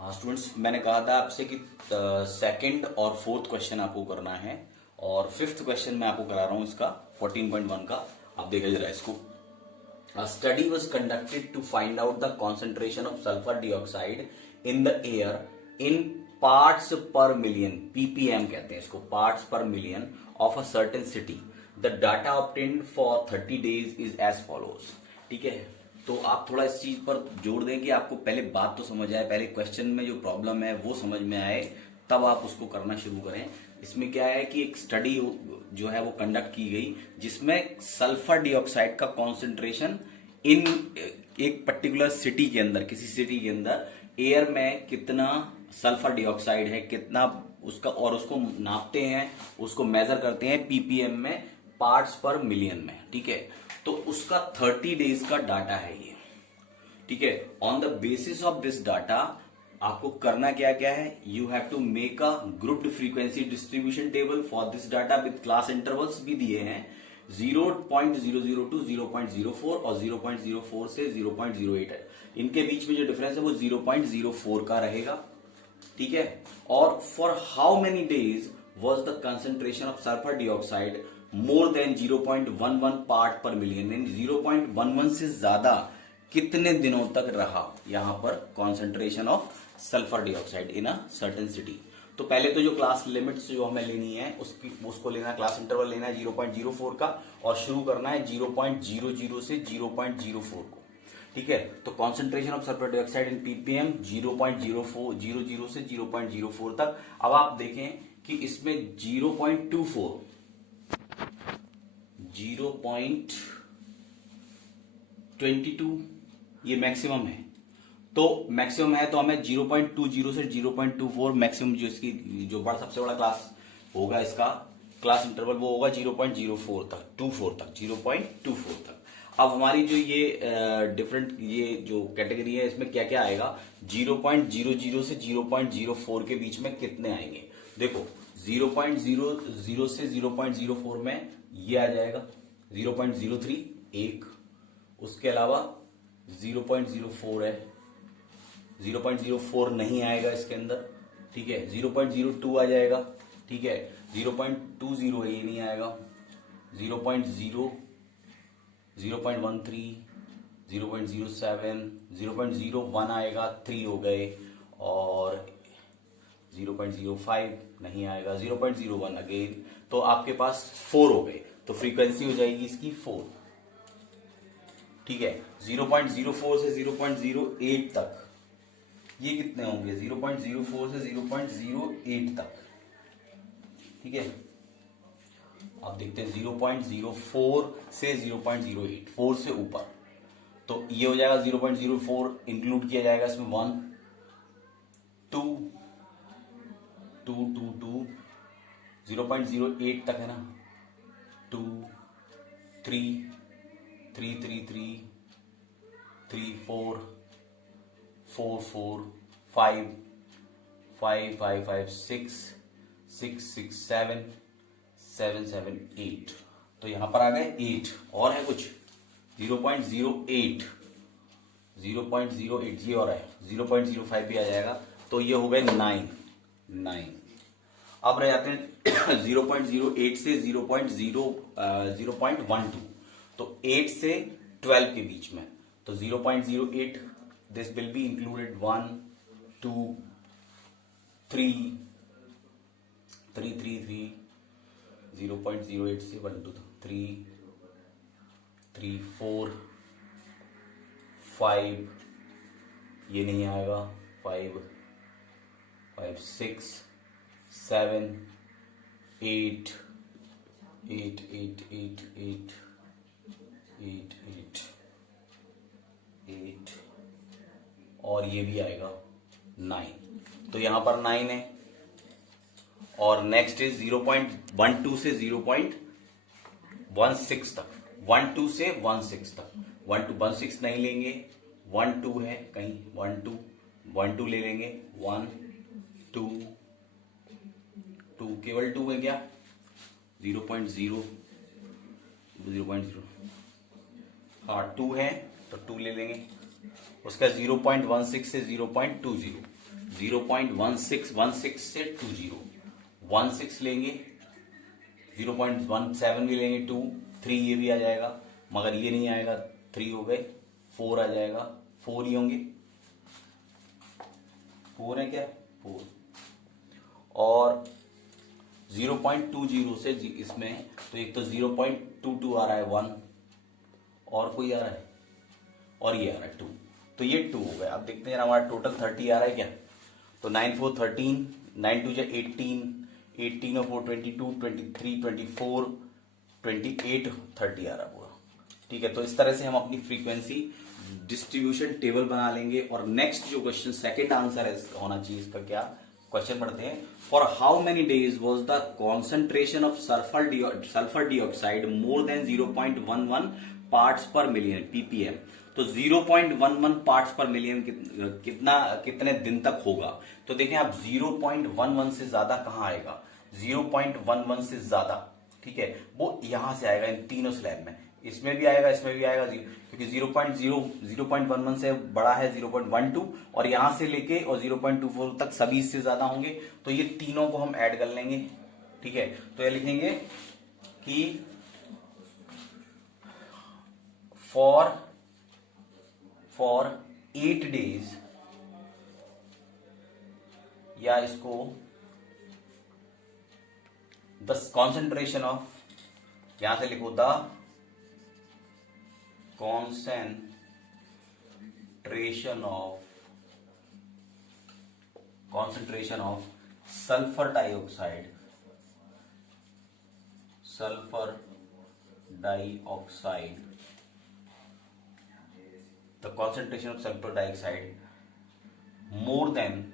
हाँ स्टूडेंट्स, मैंने कहा था आपसे कि सेकंड और फोर्थ क्वेश्चन आपको करना है और फिफ्थ क्वेश्चन मैं आपको करा रहा हूँ इसका 14.1 का। आप देखिए जरा इसको। A study was conducted to find out the concentration of sulfur dioxide in the air in parts per million, ppm कहते हैं इसको, parts per million of a certain city. The data obtained for 30 days is as follows. ठीक है, तो आप थोड़ा इस चीज पर जोर दें कि आपको पहले बात तो समझ आए, पहले क्वेश्चन में जो प्रॉब्लम है वो समझ में आए, तब आप उसको करना शुरू करें। इसमें क्या है कि एक स्टडी जो है वो कंडक्ट की गई जिसमें सल्फर डाइऑक्साइड का कॉन्सेंट्रेशन इन एक पर्टिकुलर सिटी के अंदर, किसी सिटी के अंदर एयर में कितना सल्फर डाइऑक्साइड है, कितना उसका, और उसको नापते हैं, उसको मेजर करते हैं पीपीएम में, पार्ट्स पर मिलियन में। ठीक है, तो उसका 30 डेज का डाटा है ये। ठीक है, on the basis of this data आपको करना क्या क्या है, you have to make a grouped frequency distribution table for this data with class intervals भी दिए हैं, 0.00 टू 0.04 और 0.04 से 0.08 है। इनके बीच में जो डिफरेंस है वो 0.04 का रहेगा। ठीक है, और for how many days was the concentration of sulphur dioxide more than 0.11 part पर मिलियन, यानी 0.11 से ज्यादा कितने दिनों तक रहा यहां पर concentration of sulphur dioxide in a certain city. तो पहले तो जो क्लास लिमिट्स जो हमें लेनी है उसको लेना, क्लास इंटरवल लेना है 0.04 का, और शुरू करना है 0.00 से 0.04 को। ठीक है, तो concentration of sulphur dioxide in PPM 0.00 से 0.04 तक। अब आप देखें कि इसमें 0.22 ये मैक्सिमम है। तो मैक्सिमम है तो हमें 0.20 से 0.24 मैक्सिमम, जो इसकी जो बड़ा सबसे बड़ा क्लास होगा, इसका क्लास इंटरवल वो होगा 0.04 तक, 24 तक, 0.24 तक। अब हमारी जो ये डिफरेंट ये जो कैटेगरी है, इसमें क्या क्या आएगा, 0.00 से 0.04 के बीच में कितने आएंगे। देखो 0.00 से 0.04 में ये आ जाएगा 0.03 एक, उसके अलावा 0.04 है, 0.04 नहीं आएगा इसके अंदर। ठीक है, 0.02 आ जाएगा। ठीक है, 0.20 ये नहीं आएगा, 0.0, 0.13, 0.07, 0.01 आएगा, 3 हो गए, और 0.05 नहीं आएगा, 0.01 अगेन, तो आपके पास 4 हो गए, तो फ्रीक्वेंसी हो जाएगी इसकी 4। ठीक है, 0.04 से 0.08 तक ये कितने होंगे, 0.04 से 0.08 तक। ठीक है, अब देखते हैं 0.04 से 0.08, 4 से ऊपर, तो ये हो जाएगा 0.04 इंक्लूड किया जाएगा इसमें 1, 2, 2, 2, 2, 0.08 तक है ना, 2, 3, 3, 3, 3, 3, 4, 4, 4, 5, 5, 5, 5, 6, 6, 6, 7, 7, 7, 8, तो यहां पर आ गए 8, और है कुछ 0.08, 0.08 ये और है, 0.05 भी आ जाएगा, तो ये हो गए 9, 9। अब रह जाते हैं 0.08 से 0.12, तो 8 से 12 के बीच में, तो 0.08 दिस विल बी इंक्लूडेड 1, 2, 3, 3, 3, 3, 0.08 से 1, 2, 3, 3, 4, 5, ये नहीं आएगा, 5, 5, 6, 7, 8, 8, 8, 8, 8, 8, 8, 8, और ये भी आएगा 9, तो यहां पर 9 है। और नेक्स्ट इज 0.12 से 0.16 तक, 12 से 16 तक, 12 नहीं लेंगे, 12 है कहीं, 12 ले लेंगे, 1, 2, 2, केवल 2 है क्या, 0.0, 0.0, हाँ 2 है तो 2 ले लेंगे, उसका 0.16 से 0.20, 0.1616 से 20 16 लेंगे, 0.17 भी लेंगे, 2 3 ये भी आ जाएगा, मगर ये नहीं आएगा, 3 हो गए, 4 आ जाएगा, 4 ही होंगे, 4 है क्या, 4 और 0.20 से इसमें तो एक तो 0.22 आ रहा है 1 और कोई आ रहा है और ये आ रहा है 2, तो ये 2 हो गया। अब देखते हैं हमारा टोटल 30 आ रहा है क्या, तो 9 4 13, 9 2 18, 18 और 4 22, 23 24, 28 30 आ रहा है पूरा। ठीक है, तो इस तरह से हम अपनी फ्रीक्वेंसी डिस्ट्रीब्यूशन टेबल बना लेंगे। और नेक्स्ट जो क्वेश्चन सेकंड आंसर है होना चाहिए इसका, क्या क्वेश्चन पढ़ते हैं, for how many days was the concentration of sulphur dioxide more than 0.11 parts पर मिलियन ppm। तो 0.11 पार्ट्स पर मिलियन कितने दिन तक होगा। तो देखें आप 0.11 से ज्यादा कहां आएगा, 0.11 से ज्यादा, ठीक है, वो यहां से आएगा इन तीनों स्लैब में, इसमें भी आएगा, इसमें भी आएगा, क्योंकि 0.11 से बड़ा है 0.12 और यहां से लेके और 0.24 तक सभी इससे ज्यादा होंगे, तो ये तीनों को हम ऐड कर लेंगे। ठीक है, तो ये लिखेंगे कि फॉर 8 डेज, या इसको द कॉन्सेंट्रेशन ऑफ, यहां से लिखो the concentration of sulfur dioxide, the concentration of sulfur dioxide more than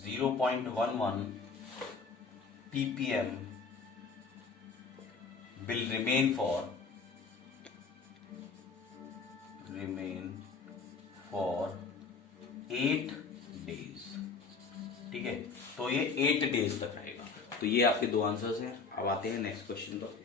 0.11 ppm will remain for 8 days। ठीक है, तो ये 8 डेज तक रहेगा। तो ये आपके दो आंसर्स हैं। अब आते हैं नेक्स्ट क्वेश्चन पर।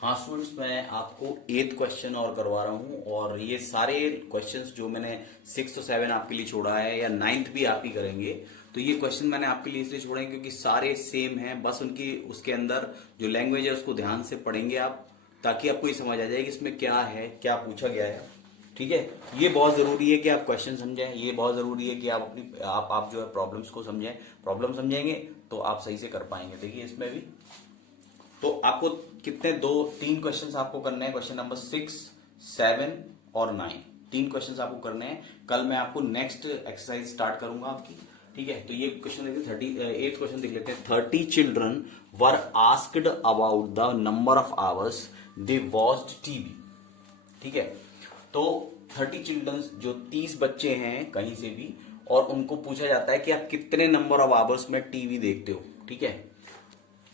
हाँ स्टूडेंट्स, मैं आपको 8th क्वेश्चन और करवा रहा हूँ, और ये सारे क्वेश्चंस जो मैंने 6 और 7 आपके लिए छोड़ा है, या 9th भी आप ही करेंगे, तो ये क्वेश्चन मैंने आपके लिए इसलिए छोड़े हैं क्योंकि सारे सेम हैं, बस उनकी उसके अंदर जो लैंग्वेज है उसको ध्यान से पढ़ेंगे आप, ताकि आपको ये समझ आ जाए कि इसमें क्या है, क्या पूछा गया है। ठीक है, ये बहुत जरूरी है कि आप क्वेश्चन समझें, ये बहुत जरूरी है कि आप अपनी आप जो है प्रॉब्लम्स को समझें, प्रॉब्लम समझेंगे तो आप सही से कर पाएंगे। देखिए इसमें भी तो आपको कितने 2-3 क्वेश्चन आपको करने हैं, क्वेश्चन नंबर 6, 7 और 9, 3 क्वेश्चन आपको करने हैं। कल मैं आपको नेक्स्ट एक्सरसाइज स्टार्ट करूंगा आपकी। ठीक है, तो ये क्वेश्चन देखते 38 क्वेश्चन देख लेते हैं। 30 children were asked about the number of hours they watched TV. ठीक है, तो 30 चिल्ड्रन जो 30 बच्चे हैं कहीं से भी, और उनको पूछा जाता है कि आप कितने नंबर ऑफ आवर्स में टीवी देखते हो। ठीक है,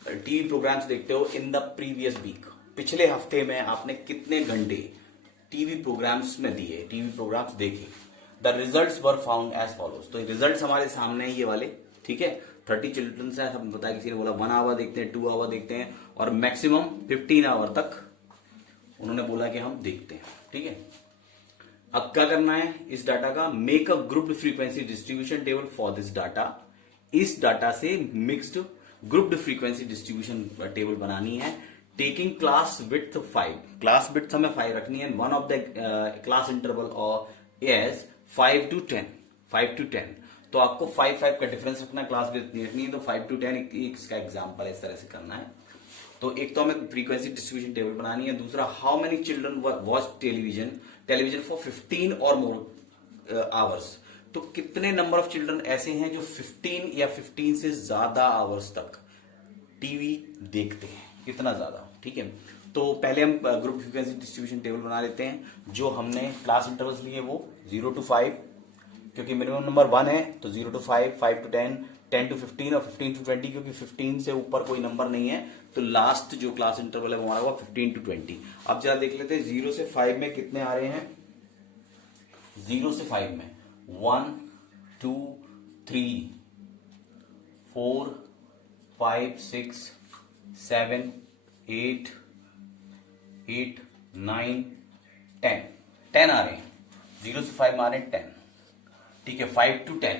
टीवी प्रोग्राम्स देखते हो इन द प्रीवियस वीक, पिछले हफ्ते में आपने कितने घंटे टीवी प्रोग्राम्स में दिए, टीवी प्रोग्राम्स देखे। The results were found as follows. तो रिजल्ट्स हमारे सामने है ये वाले। ठीक है, 30 चिल्ड्रन से हम बताया, किसी ने बोला 1 आवर देखते हैं, 2 आवर देखते हैं, और मैक्सिमम 15 आवर तक उन्होंने बोला कि हम देखते हैं। ठीक है, अब क्या करना है इस डाटा का, make a grouped frequency distribution table for this data. इस डाटा से mixed grouped frequency distribution table बनानी है, taking class width 5, class width हमें 5 रखनी है, one of the class interval और एज 5 to 10। तो आपको 5 का डिफरेंस रखना है, क्लास विड्थ नहीं रखनी है, तो 5 to 10 इसका एग्जाम्पल इस तरह से करना है। तो एक तो हमें फ्रीक्वेंसी डिस्ट्रीब्यूशन टेबल बनानी है, दूसरा how many children watch television for 15 और मोर आवर्स। तो कितने नंबर ऑफ चिल्ड्रन ऐसे हैं जो 15 या 15 से ज्यादा आवर्स तक टीवी देखते हैं, कितना ज्यादा। ठीक है, तो पहले हम ग्रुप फ्रीक्वेंसी डिस्ट्रीब्यूशन टेबल बना लेते हैं। जो हमने क्लास इंटरवल्स लिए वो 0 to 5, क्योंकि मिनिमम नंबर 1 है, तो 0 to 5, 5 to 10, 10 to 15 और 15 to 20, क्योंकि 15 से ऊपर कोई नंबर नहीं है, तो लास्ट जो क्लास इंटरवल है वो हमारा 15 to 20। अब जरा देख लेते हैं 0 से 5 में कितने आ रहे हैं। 0 से 5 में 1 2 3 4 5 6 7 8 9 10 10 आ रहे हैं। 5 मारे 10, ठीक है, 5 to 10।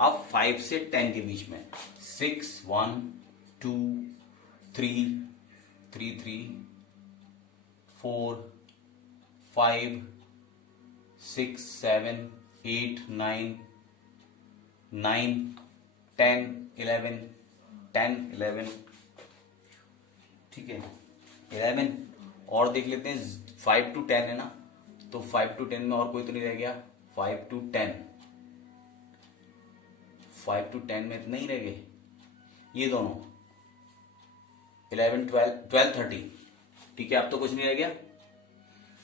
अब 5 से 10 के बीच में 6 1 2 3 3 3 4 5 6 7 8 9 9 10 11 10 11, ठीक है 11। और देख लेते हैं 5 to 10 है ना, तो 5 to 10 में और कोई तो नहीं रह गया। 5 to 10, 5 to 10 में इतना ही रह गए ये दोनों, 11 12 12 13, ठीक है अब तो कुछ नहीं रह गया,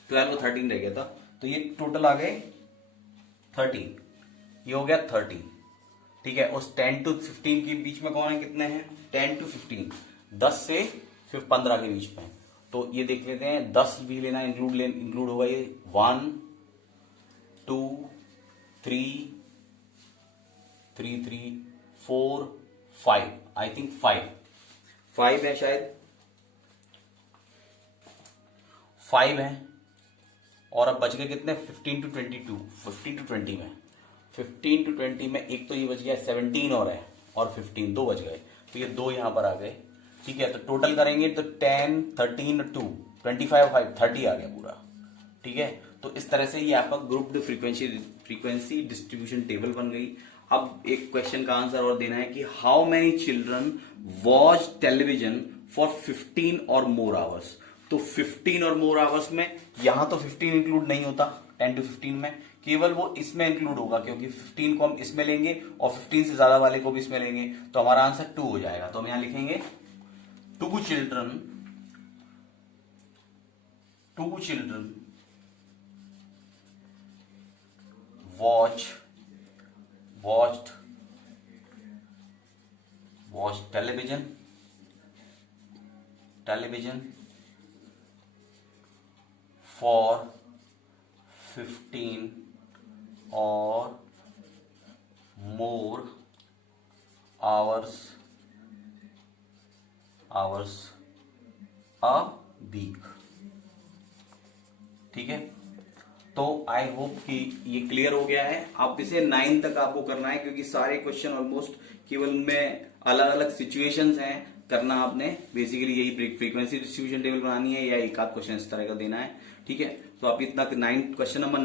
12 और 13 रह गया था, तो ये टोटल आ गए 13, ये हो गया 13, ठीक है। उस 10 to 15 के बीच में कौन है, कितने हैं 10 to 15, 10 से फिर 15 के बीच में, तो ये देख लेते हैं 10 भी लेना इंक्लूड होगा ये 1 2 3 3 3 4 5, आई थिंक 5 है शायद, 5 है। और अब बच गए कितने 15 to 22, 15 to 20 में 15 to 20 में एक तो ये बच गया 17 और है, और 15 दो बच गए, तो ये दो यहां पर आ गए, ठीक है। तो टोटल करेंगे तो 10 13 2 25 5 30 आ गया पूरा, ठीक है। तो इस तरह से ये आपका ग्रुप्ड फ्रीक्वेंसी डिस्ट्रीब्यूशन टेबल बन गई। अब एक क्वेश्चन का आंसर और देना है कि how many children watch television for 15 और मोर आवर्स। तो 15 और मोर आवर्स में यहां तो 15 इंक्लूड नहीं होता 10 to 15 में, केवल वो इसमें इंक्लूड होगा, क्योंकि 15 को हम इसमें लेंगे और 15 से ज्यादा वाले को भी इसमें लेंगे, तो हमारा आंसर 2 हो जाएगा। तो हम यहां लिखेंगे 2 children watched television for 15 or more hours a week, ठीक है। तो आई होप कि ये क्लियर हो गया है। अब इसे 9 तक आपको करना है, क्योंकि सारे क्वेश्चन ऑलमोस्ट केवल उनमें अलग अलग सिचुएशंस हैं करना आपने, बेसिकली यही फ्रीक्वेंसी डिस्ट्रीब्यूशन टेबल बनानी है या एक आध क्वेश्चन इस तरह का देना है, ठीक है। तो आप इतना क्वेश्चन नंबर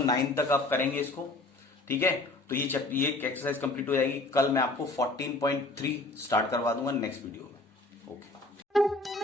9 तक आप करेंगे इसको, ठीक है। तो ये एक्सरसाइज कंप्लीट हो जाएगी। कल मैं आपको 14.3 स्टार्ट करवा दूंगा नेक्स्ट वीडियो में। ओके।